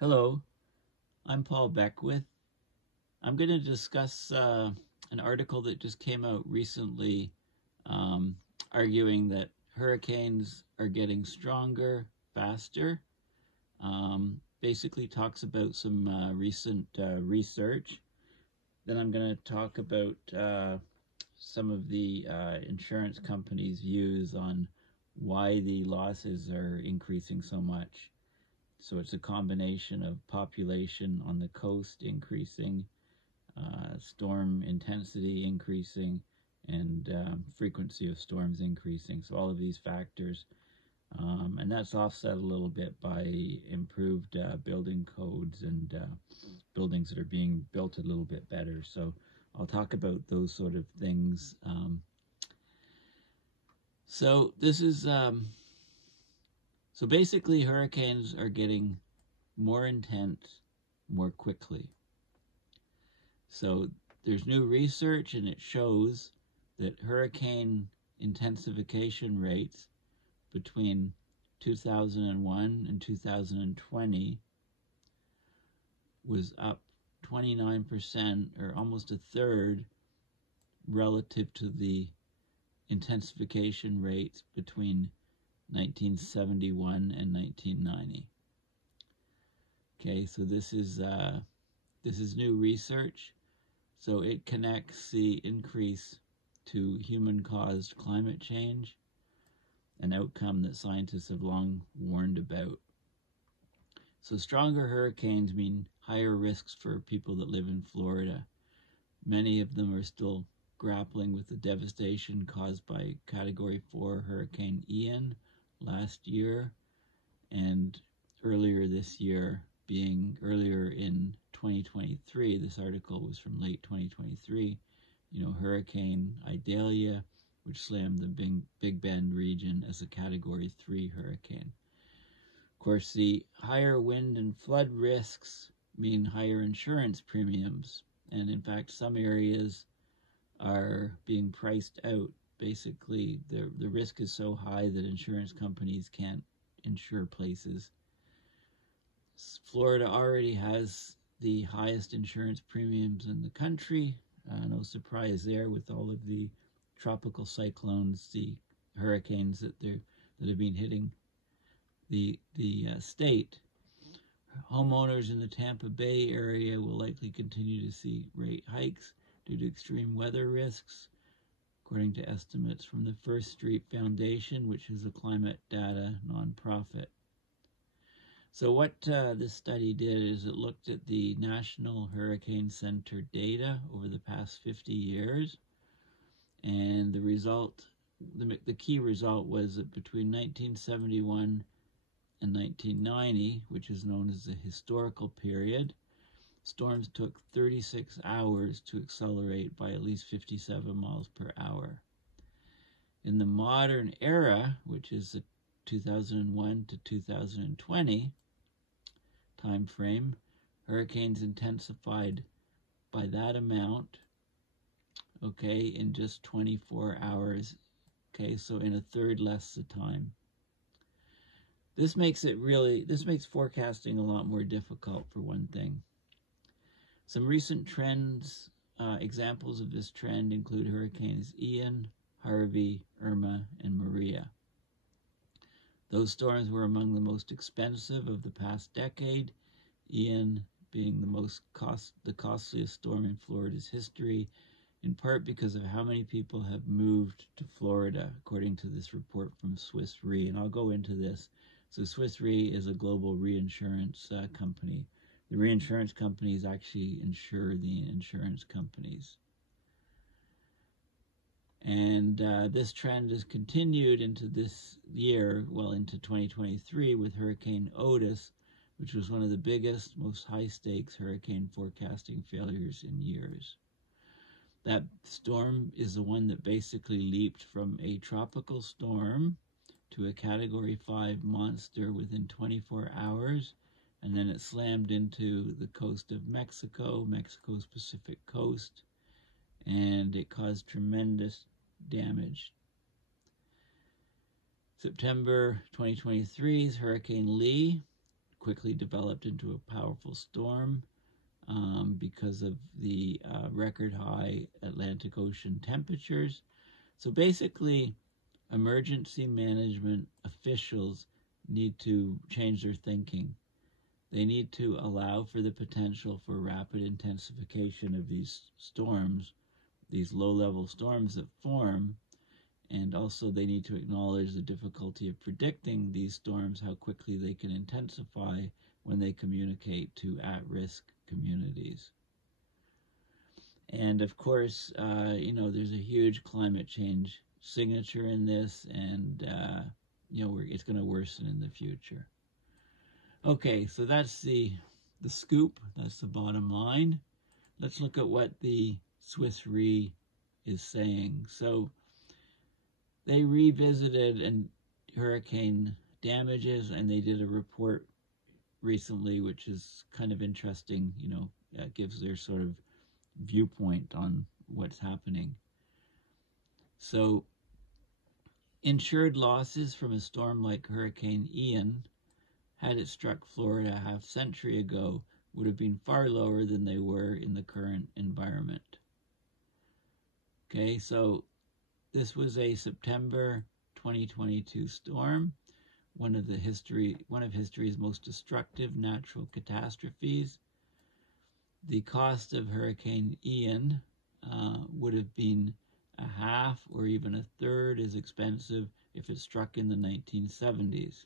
Hello, I'm Paul Beckwith. I'm going to discuss an article that just came out recently um, arguing that hurricanes are getting stronger, faster. Basically talks about some recent research. Then I'm going to talk about some of the insurance companies' views on why the losses are increasing so much. So it's a combination of population on the coast increasing, storm intensity increasing, and frequency of storms increasing. So all of these factors, and that's offset a little bit by improved building codes and buildings that are being built a little bit better. So I'll talk about those sort of things. So this is so basically hurricanes are getting more intense more quickly. So there's new research and it shows that hurricane intensification rates between 2001 and 2020 was up 29%, or almost a third, relative to the intensification rates between 1971 and 1990. Okay, so this is new research. So it connects the increase to human-caused climate change, an outcome that scientists have long warned about. So stronger hurricanes mean higher risks for people that live in Florida. Many of them are still grappling with the devastation caused by Category 4 Hurricane Ian last year, and earlier this year, being earlier in 2023, this article was from late 2023, Hurricane Idalia, which slammed the Big Bend region as a Category 3 hurricane. Of course, the higher wind and flood risks mean higher insurance premiums, and in fact, some areas are being priced out. Basically, the risk is so high that insurance companies can't insure places. Florida already has the highest insurance premiums in the country. No surprise there with all of the tropical cyclones, the hurricanes that have been hitting the state. Homeowners in the Tampa Bay area will likely continue to see rate hikes due to extreme weather risks, according to estimates from the First Street Foundation, which is a climate data nonprofit. So what this study did is it looked at the National Hurricane Center data over the past 50 years, and the result, the key result was that between 1971 and 1990, which is known as the historical period, storms took 36 hours to accelerate by at least 57 miles per hour. In the modern era, which is the 2001 to 2020 time frame, hurricanes intensified by that amount, okay, in just 24 hours, okay, so in a third less the time. This makes forecasting a lot more difficult, for one thing. Some recent trends, examples of this trend include hurricanes Ian, Harvey, Irma, and Maria. Those storms were among the most expensive of the past decade, Ian being the costliest storm in Florida's history, in part because of how many people have moved to Florida, according to this report from Swiss Re, and I'll go into this. So Swiss Re is a global reinsurance company. The reinsurance companies actually insure the insurance companies. And this trend has continued into this year, well into 2023, with Hurricane Otis, which was one of the biggest, most high-stakes hurricane forecasting failures in years. That storm is the one that basically leaped from a tropical storm to a Category 5 monster within 24 hours, and then it slammed into the coast of Mexico, Mexico's Pacific coast, and it caused tremendous damage. September 2023's Hurricane Lee quickly developed into a powerful storm because of the record high Atlantic Ocean temperatures. So basically, emergency management officials need to change their thinking. They need to allow for the potential for rapid intensification of these storms, these low-level storms that form, and also they need to acknowledge the difficulty of predicting these storms, how quickly they can intensify when they communicate to at-risk communities. And of course, there's a huge climate change signature in this, and it's going to worsen in the future. Okay, so that's the scoop. That's the bottom line. Let's look at what the Swiss Re is saying. So they revisited hurricane damages, and they did a report recently, which is kind of interesting. Gives their sort of viewpoint on what's happening. So insured losses from a storm like Hurricane Ian, had it struck Florida a half-century ago, would have been far lower than they were in the current environment. Okay, so this was a September 2022 storm, one of history's most destructive natural catastrophes. The cost of Hurricane Ian would have been a half or even a third as expensive if it struck in the 1970s.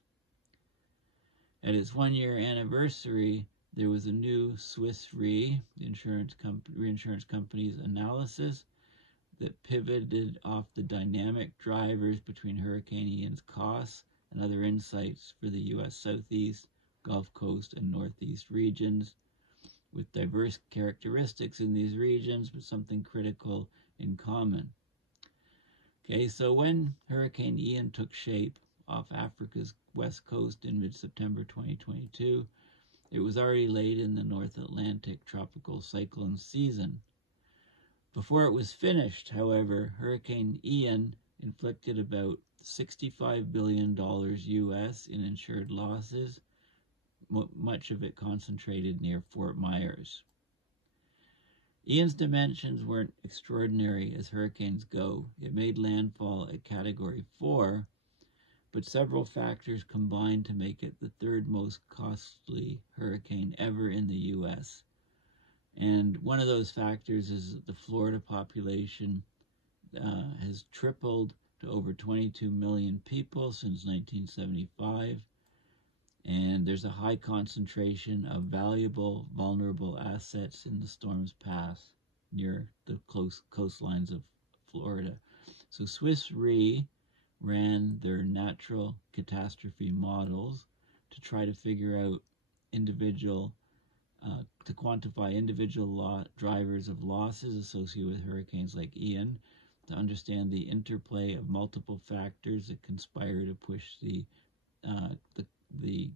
At its one-year anniversary, there was a new Swiss Re, the reinsurance company's analysis, that pivoted off the dynamic drivers between Hurricane Ian's costs and other insights for the U.S. Southeast, Gulf Coast, and Northeast regions, with diverse characteristics in these regions, but something critical in common. Okay, so when Hurricane Ian took shape off Africa's west coast in mid-September 2022, it was already late in the North Atlantic tropical cyclone season. Before it was finished, however, Hurricane Ian inflicted about $65 billion US in insured losses, much of it concentrated near Fort Myers. Ian's dimensions weren't extraordinary as hurricanes go. It made landfall at Category 4, but several factors combined to make it the third most costly hurricane ever in the U.S. And one of those factors is that the Florida population has tripled to over 22 million people since 1975. And there's a high concentration of valuable, vulnerable assets in the storm's path near the close coastlines of Florida. So Swiss Re ran their natural catastrophe models to try to figure out to quantify individual drivers of losses associated with hurricanes like Ian, to understand the interplay of multiple factors that conspire to push the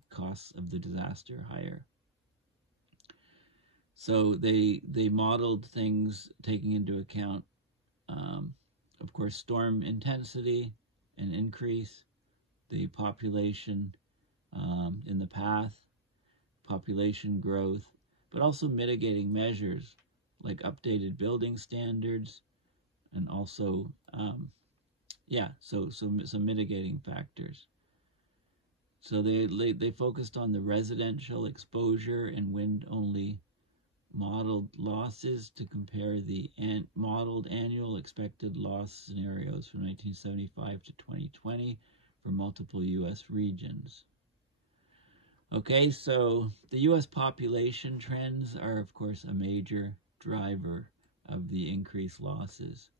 costs of the disaster higher. So they modeled things taking into account, of course, storm intensity and increase, the population in the path, population growth, but also mitigating measures like updated building standards, and also, some mitigating factors. So they focused on the residential exposure and wind-only modeled losses to compare the modeled annual expected loss scenarios from 1975 to 2020 for multiple U.S. regions. Okay, so the U.S. population trends are, of course, a major driver of the increased losses.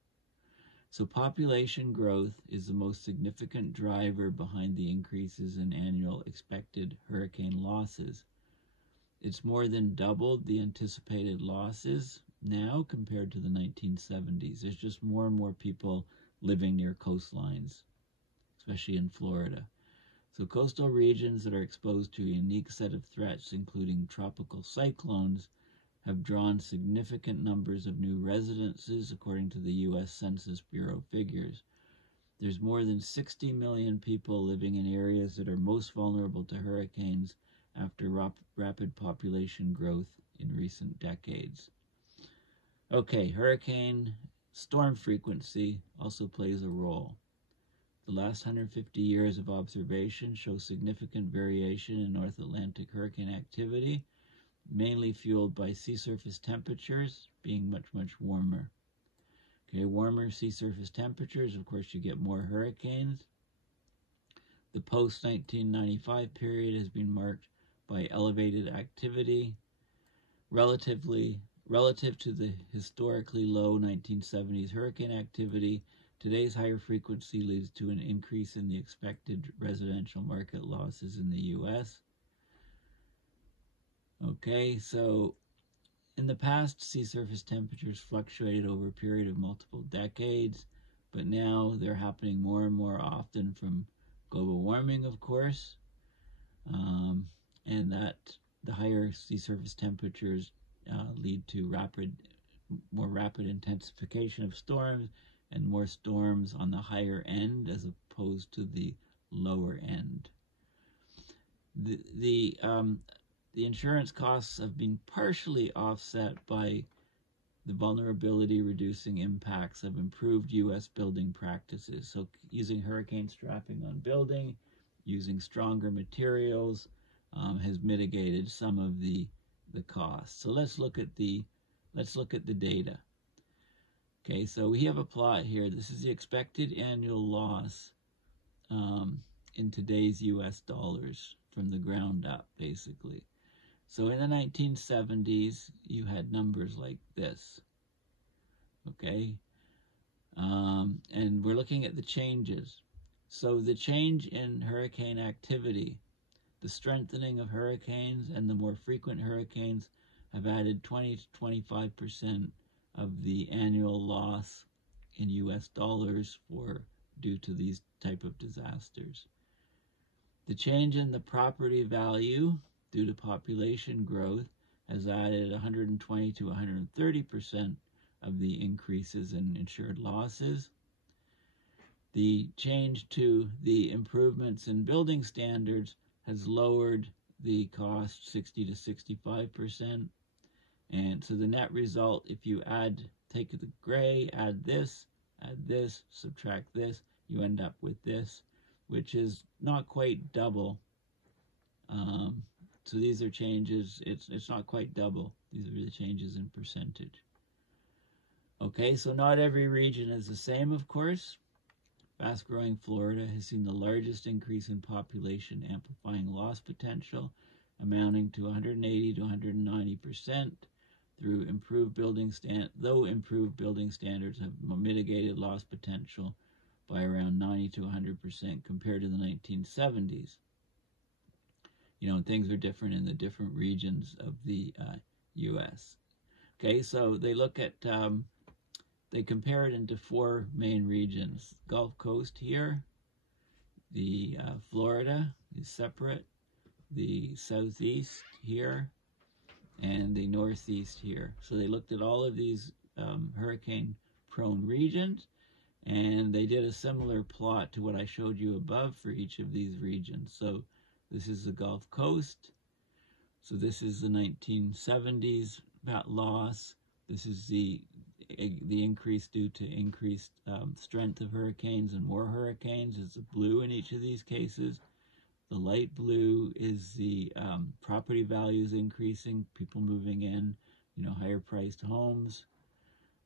So population growth is the most significant driver behind the increases in annual expected hurricane losses. It's more than doubled the anticipated losses now compared to the 1970s. There's just more and more people living near coastlines, especially in Florida. So coastal regions that are exposed to a unique set of threats, including tropical cyclones, have drawn significant numbers of new residences, according to the U.S. Census Bureau figures. There's more than 60 million people living in areas that are most vulnerable to hurricanes after rapid population growth in recent decades. Okay, hurricane storm frequency also plays a role. The last 150 years of observation show significant variation in North Atlantic hurricane activity, mainly fueled by sea surface temperatures being much, much warmer. Okay, warmer sea surface temperatures, of course, you get more hurricanes. The post-1995 period has been marked by elevated activity. Relative to the historically low 1970s hurricane activity, today's higher frequency leads to an increase in the expected residential market losses in the U.S. Okay, so in the past, sea surface temperatures fluctuated over a period of multiple decades, but now they're happening more and more often from global warming, of course, and that the higher sea surface temperatures lead to more rapid intensification of storms and more storms on the higher end as opposed to the lower end. The insurance costs have been partially offset by the vulnerability reducing impacts of improved U.S. building practices. So using hurricane strapping on building, using stronger materials has mitigated some of the costs. So let's look at the data. Okay, so we have a plot here. This is the expected annual loss in today's U.S. dollars from the ground up, basically. So in the 1970s, you had numbers like this, okay? And we're looking at the changes. So the change in hurricane activity, the strengthening of hurricanes and the more frequent hurricanes have added 20 to 25% of the annual loss in U.S. dollars due to these type of disasters. The change in the property value due to population growth has added 120 to 130% of the increases in insured losses. The change to the improvements in building standards has lowered the cost 60 to 65%. And so the net result, if you take the gray, add this, subtract this, you end up with this, which is not quite double. So these are changes, it's not quite double. These are the changes in percentage. Okay, so not every region is the same, of course. Fast-growing Florida has seen the largest increase in population amplifying loss potential, amounting to 180 to 190% through improved building standards have mitigated loss potential by around 90 to 100% compared to the 1970s. You know, things are different in the different regions of the U.S. Okay, so they look at, they compare it into four main regions. Gulf Coast here, the Florida is separate, the Southeast here, and the Northeast here. So they looked at all of these hurricane-prone regions, and they did a similar plot to what I showed you above for each of these regions. So this is the Gulf Coast. So this is the 1970s loss. This is the increase due to increased strength of hurricanes and more hurricanes. It's the blue in each of these cases. The light blue is the property values increasing, people moving in, higher priced homes.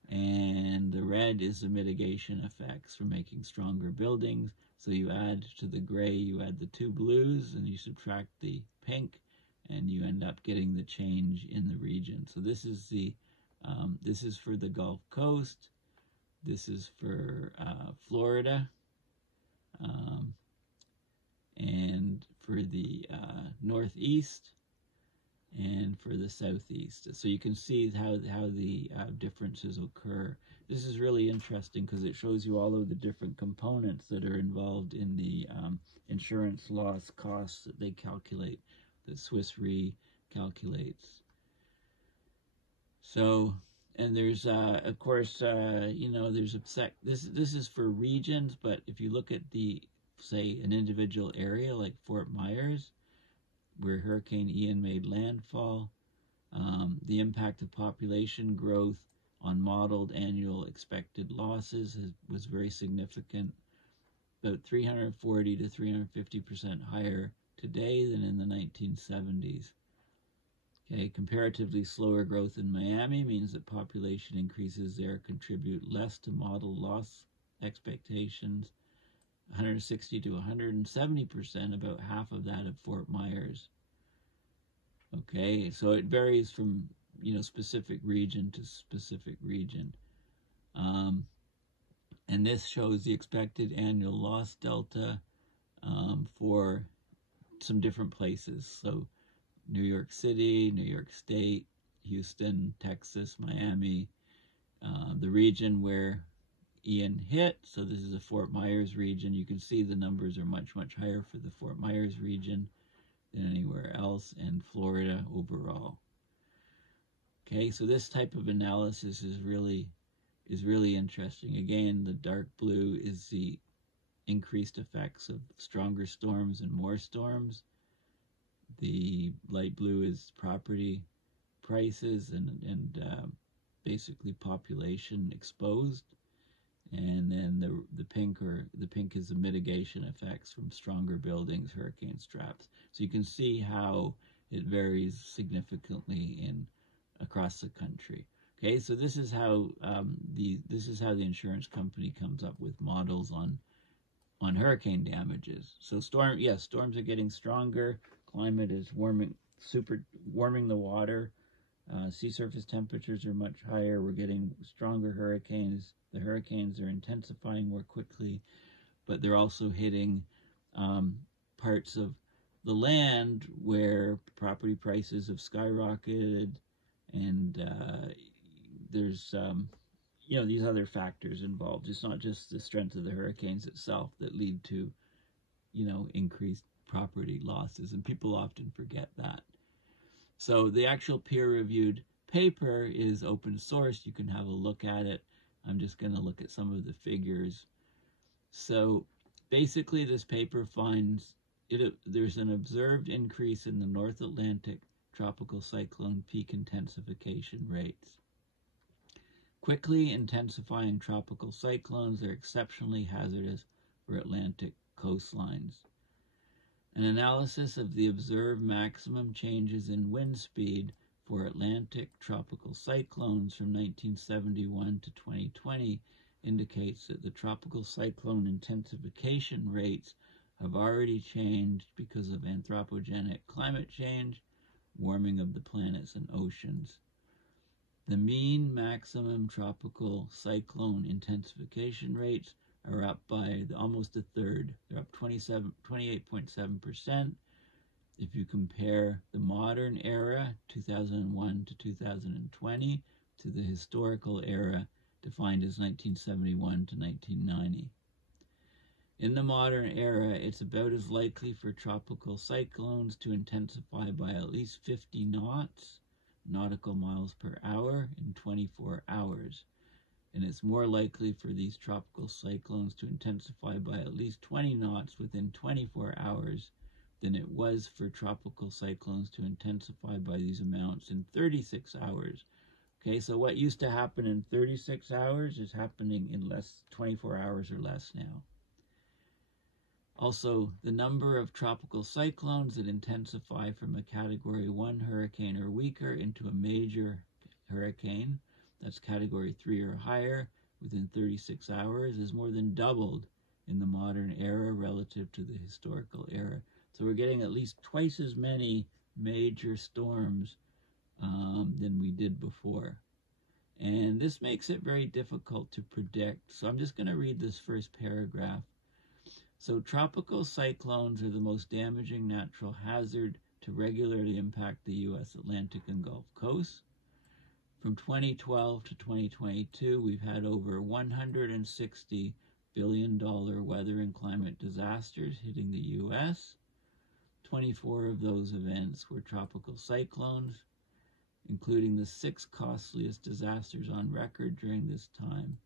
And the red is the mitigation effects for making stronger buildings. So you add to the gray, you add the two blues, and you subtract the pink, and you end up getting the change in the region. So this is for the Gulf Coast. This is for Florida, and for the Northeast, and for the Southeast. So you can see how the differences occur. This is really interesting because it shows you all of the different components that are involved in the insurance loss costs that they calculate, that Swiss Re calculates. So, and there's of course there's this is for regions, but if you look at say an individual area like Fort Myers, where Hurricane Ian made landfall. The impact of population growth on modeled annual expected losses was very significant, about 340 to 350% higher today than in the 1970s. Okay, comparatively slower growth in Miami means that population increases there contribute less to model loss expectations, 160 to 170%, about half of that of Fort Myers. Okay, so it varies from, specific region to specific region. And this shows the expected annual loss delta for some different places. So New York City, New York State, Houston, Texas, Miami, the region where Ian hit. So this is the Fort Myers region. You can see the numbers are much, much higher for the Fort Myers region than anywhere else, and Florida overall. Okay, so this type of analysis is really interesting. Again, the dark blue is the increased effects of stronger storms and more storms. The light blue is property prices and basically population exposed, and then the pink is the mitigation effects from stronger buildings, hurricane straps. So you can see how it varies significantly across the country. Okay, so this is how the insurance company comes up with models on hurricane damages. So storms are getting stronger. Climate is warming the water. Sea surface temperatures are much higher. We're getting stronger hurricanes. The hurricanes are intensifying more quickly, but they're also hitting parts of the land where property prices have skyrocketed, and there's these other factors involved. It's not just the strength of the hurricanes itself that lead to increased property losses, and people often forget that. So the actual peer-reviewed paper is open source. You can have a look at it. I'm just going to look at some of the figures. So basically this paper finds there's an observed increase in the North Atlantic tropical cyclone peak intensification rates. Quickly intensifying tropical cyclones are exceptionally hazardous for Atlantic coastlines. An analysis of the observed maximum changes in wind speed for Atlantic tropical cyclones from 1971 to 2020 indicates that the tropical cyclone intensification rates have already changed because of anthropogenic climate change, warming of the planets and oceans. The mean maximum tropical cyclone intensification rates are up by almost a third. They're up 28.7%. If you compare the modern era, 2001 to 2020, to the historical era, defined as 1971 to 1990. In the modern era, it's about as likely for tropical cyclones to intensify by at least 50 knots, nautical miles per hour, in 24 hours. And it's more likely for these tropical cyclones to intensify by at least 20 knots within 24 hours than it was for tropical cyclones to intensify by these amounts in 36 hours. Okay, so what used to happen in 36 hours is happening in 24 hours or less now. Also, the number of tropical cyclones that intensify from a Category 1 hurricane or weaker into a major hurricane, that's Category 3 or higher, within 36 hours is more than doubled in the modern era relative to the historical era. So we're getting at least twice as many major storms than we did before. And this makes it very difficult to predict. So I'm just going to read this first paragraph. So tropical cyclones are the most damaging natural hazard to regularly impact the U.S. Atlantic and Gulf coasts. From 2012 to 2022, we've had over $160 billion weather and climate disasters hitting the U.S. 24 of those events were tropical cyclones, including the 6 costliest disasters on record during this time.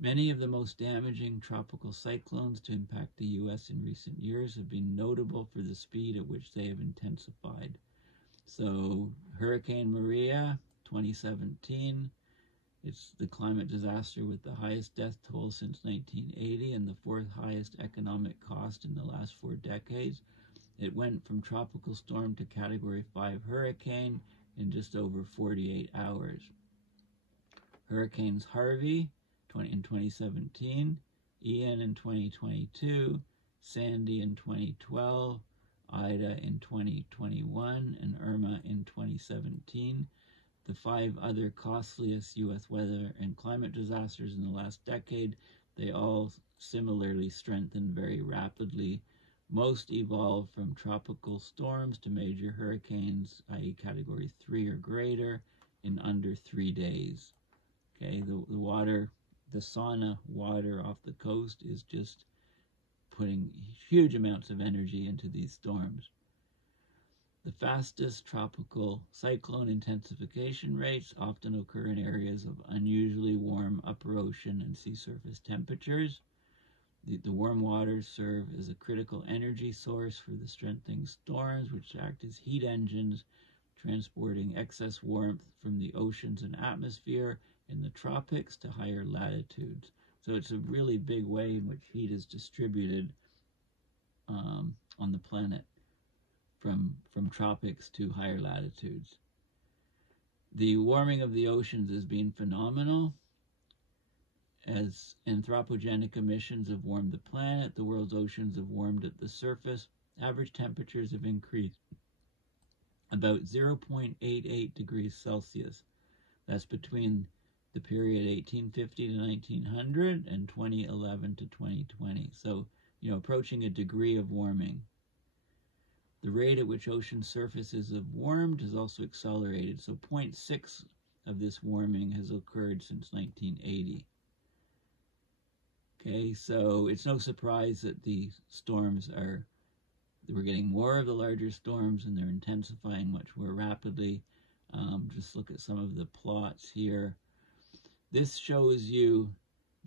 Many of the most damaging tropical cyclones to impact the U.S. in recent years have been notable for the speed at which they have intensified. So Hurricane Maria, 2017, it's the climate disaster with the highest death toll since 1980 and the fourth highest economic cost in the last 4 decades. It went from tropical storm to Category 5 hurricane in just over 48 hours. Hurricanes Harvey in 2017, Ian in 2022, Sandy in 2012, Ida in 2021, and Irma in 2017. The 5 other costliest U.S. weather and climate disasters in the last decade, they all similarly strengthened very rapidly. Most evolved from tropical storms to major hurricanes, i.e. Category 3 or greater, in under 3 days. Okay, the sauna water off the coast is just putting huge amounts of energy into these storms. The fastest tropical cyclone intensification rates often occur in areas of unusually warm upper ocean and sea surface temperatures. The warm waters serve as a critical energy source for the strengthening storms, which act as heat engines, transporting excess warmth from the oceans and atmosphere in the tropics to higher latitudes. So it's a really big way in which heat is distributed on the planet from tropics to higher latitudes. The warming of the oceans has been phenomenal. As anthropogenic emissions have warmed the planet, the world's oceans have warmed at the surface. Average temperatures have increased about 0.88 degrees Celsius. That's between the period 1850 to 1900 and 2011 to 2020. So, approaching a degree of warming. The rate at which ocean surfaces have warmed has also accelerated. So 0.6 of this warming has occurred since 1980. Okay, so it's no surprise that the storms we're getting more of the larger storms and they're intensifying much more rapidly. Just look at some of the plots here. This shows you,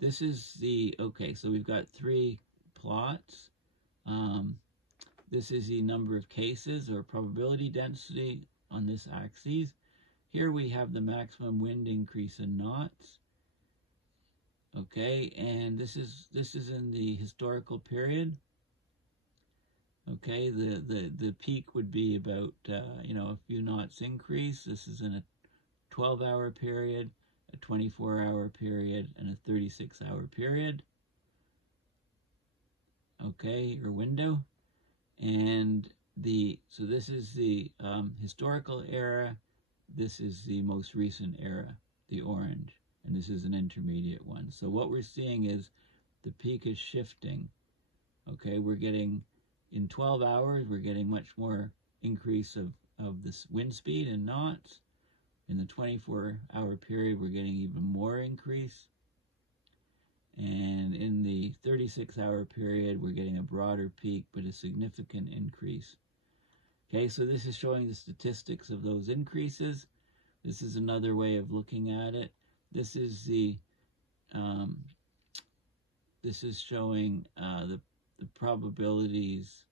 so we've got 3 plots. This is the number of cases or probability density on this axis. Here we have the maximum wind increase in knots. Okay, and this is in the historical period. Okay, the peak would be about a few knots increase. This is in a 12-hour period, a 24-hour period, and a 36-hour period. Okay, or window. And so this is the historical era. This is the most recent era, the orange, and this is an intermediate one. So what we're seeing is the peak is shifting. Okay, we're getting, in 12 hours, we're getting much more increase of this wind speed in knots. In the 24-hour period, we're getting even more increase. And in the 36-hour period, we're getting a broader peak, but a significant increase. Okay, so this is showing the statistics of those increases. This is another way of looking at it. This is showing the probabilities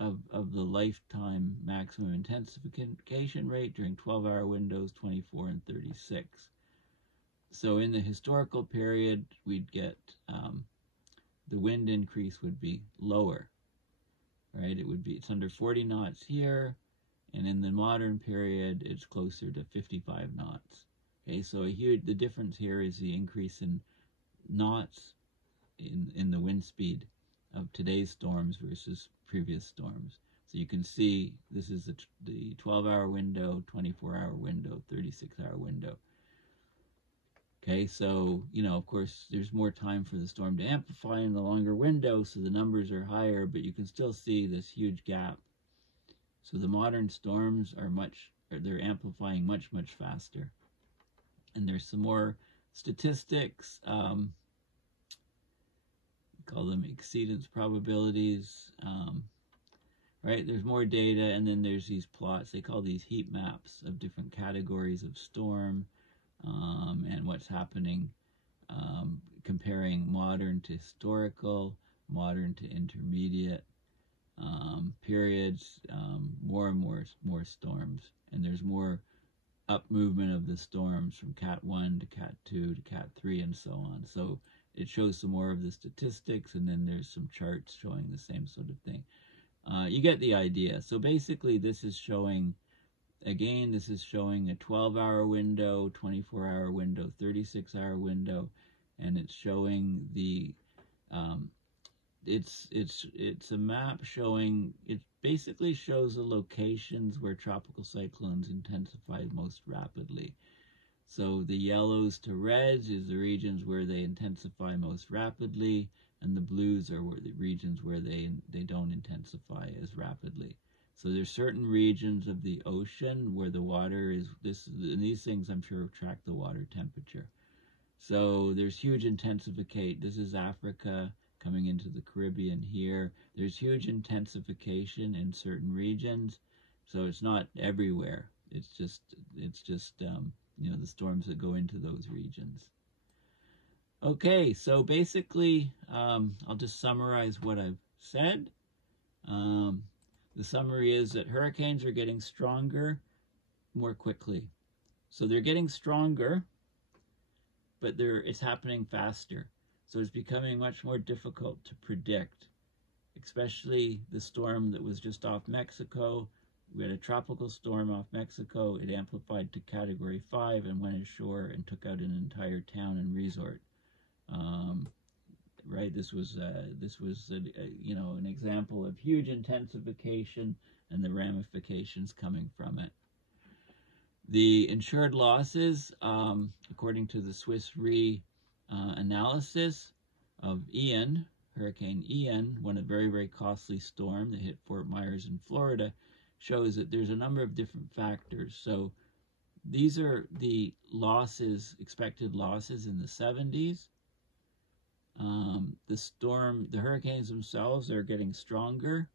of the lifetime maximum intensification rate during 12-hour windows, 24 and 36. So in the historical period, we'd get the wind increase would be lower, right? It's under 40 knots here, and in the modern period, it's closer to 55 knots. Okay, so the difference here is the increase in knots in the wind speed of today's storms versus previous storms. So you can see this is the 12-hour window, 24-hour window, 36-hour window. Okay, so, of course, there's more time for the storm to amplify in the longer window, so the numbers are higher, but you can still see this huge gap. So the modern storms they're amplifying much, much faster. And there's some more statistics, call them exceedance probabilities, right? There's more data, and then there's these plots. They call these heat maps of different categories of storm, and what's happening comparing modern to historical, modern to intermediate periods, more and more storms, and there's more up movement of the storms from Cat 1 to Cat 2 to Cat 3 and so on. So it shows some more of the statistics, and then there's some charts showing the same sort of thing. You get the idea. So basically this is showing, again, this is showing a 12-hour window, 24-hour window, 36-hour window, and it's showing the it's a map showing, it basically shows the locations where tropical cyclones intensify most rapidly. So the yellows to reds is the regions where they intensify most rapidly, and the blues are where the regions where they don't intensify as rapidly. So there's certain regions of the ocean where the water is, and these things I'm sure track the water temperature. So there's huge intensification. This is Africa coming into the Caribbean here. There's huge intensification in certain regions. So it's not everywhere. It's just you know, the storms that go into those regions. Okay, so basically, I'll just summarize what I've said. The summary is that hurricanes are getting stronger more quickly. So they're getting stronger, but it's happening faster. So it's becoming much more difficult to predict, especially the storm that was just off Mexico. We had a tropical storm off Mexico. It amplified to Category 5 and went ashore and took out an entire town and resort. Right, this was you know, an example of huge intensification and the ramifications coming from it. The insured losses, according to the Swiss Re analysis of Ian, Hurricane Ian, one very, very costly storm that hit Fort Myers in Florida, shows that there's a number of different factors. So these are the losses, expected losses in the 70s. The hurricanes themselves are getting stronger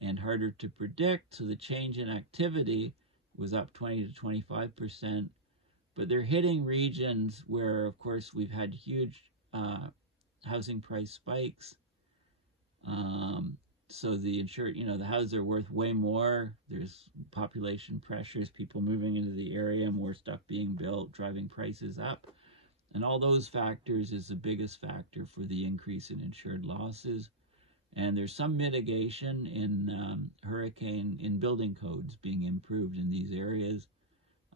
and harder to predict. So the change in activity was up 20 to 25%. But they're hitting regions where, of course, we've had huge housing price spikes. So the insured, you know, the houses are worth way more. There's population pressures, people moving into the area, more stuff being built, driving prices up. And all those factors is the biggest factor for the increase in insured losses. And there's some mitigation in building codes being improved in these areas.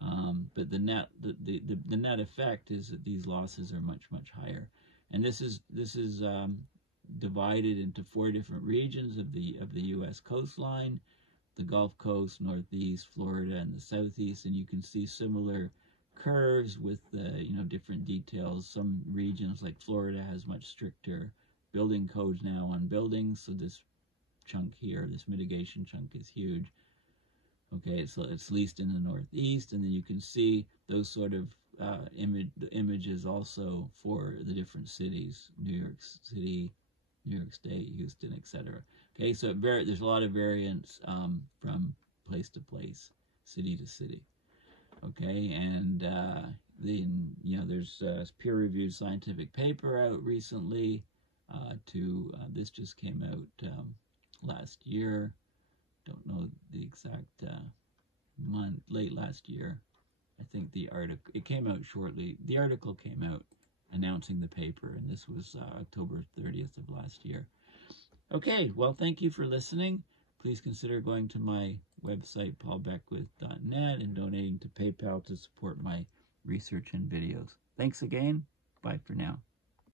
But the net effect is that these losses are much, much higher. And this is divided into 4 different regions of the U.S. coastline: the Gulf Coast, Northeast, Florida, and the Southeast. And you can see similar curves with different details. Some regions like Florida has much stricter building codes now on buildings. So this chunk here, this mitigation chunk, is huge. Okay, so it's least in the Northeast, and then you can see those sort of images also for the different cities: New York City, New York State, Houston, etc. Okay, so there's a lot of variance from place to place, city to city. Okay, and then there's a peer-reviewed scientific paper out recently. This just came out last year. Don't know the exact month, late last year. I think it came out shortly. The article came out announcing the paper, and this was October 30th of last year. Okay, well, thank you for listening. Please consider going to my website, paulbeckwith.net, and donating to PayPal to support my research and videos. Thanks again. Bye for now.